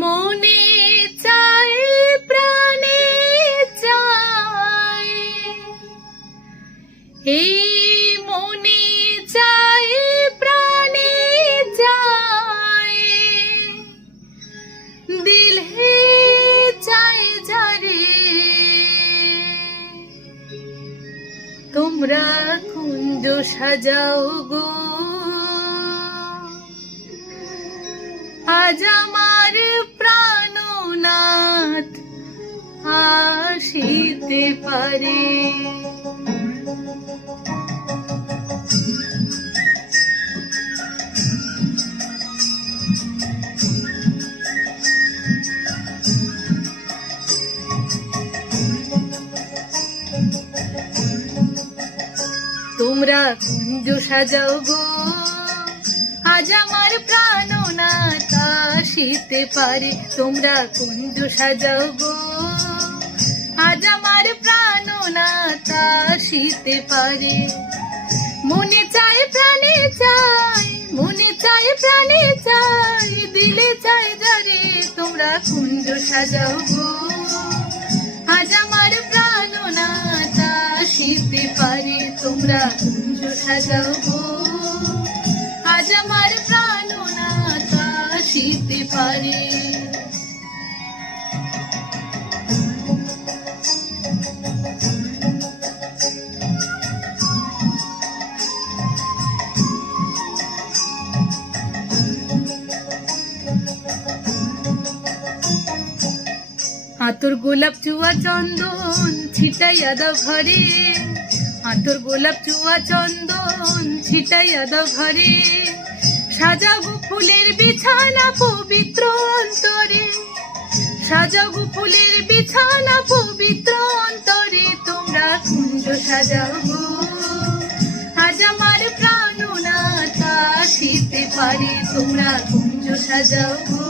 মনে চাই প্রাণে চাই, এই মনে চাই প্রাণে চাই, দিল হে চাই যারে তোমরা কুঞ্জ সাজাও গো। আজ আমার প্রাণনাথ আসিতে পারে। তোমরা কুঞ্জ সাজাও গো, আজ আমার প্রাণনাথ আসিতে পারে। তোমরা কুঞ্জ সাজাও গো, আজ আমার প্রাণনাথ আসিতে পারে। মনে চাই প্রাণে চাই, মনে চাই প্রাণে চাই, দিলে চাই যারে তোমরা কুঞ্জ সাজাও গো, আজ আমার প্রাণনাথ আসিতে পারে। তোমরা কুঞ্জ সাজাও গো, আজ আমার প্রাণনাথ আসিতে পারে। আতর গোলাপ চুয়া চন্দন ছিটাইয়া দাও ঘরে, আতর গোলাপ চুয়া চন্দন ছিটাইয়া দাও ঘরে। সাজাগো ফুলের বিছানা পবিত্র অন্তরে, সাজাগো ফুলের বিছানা পবিত্র অন্তরে। তোমরা কুঞ্জ সাজাও গো, আজ আমার প্রাণনাথ আসিতে পারে। তোমরা কুঞ্জ সাজাও গো,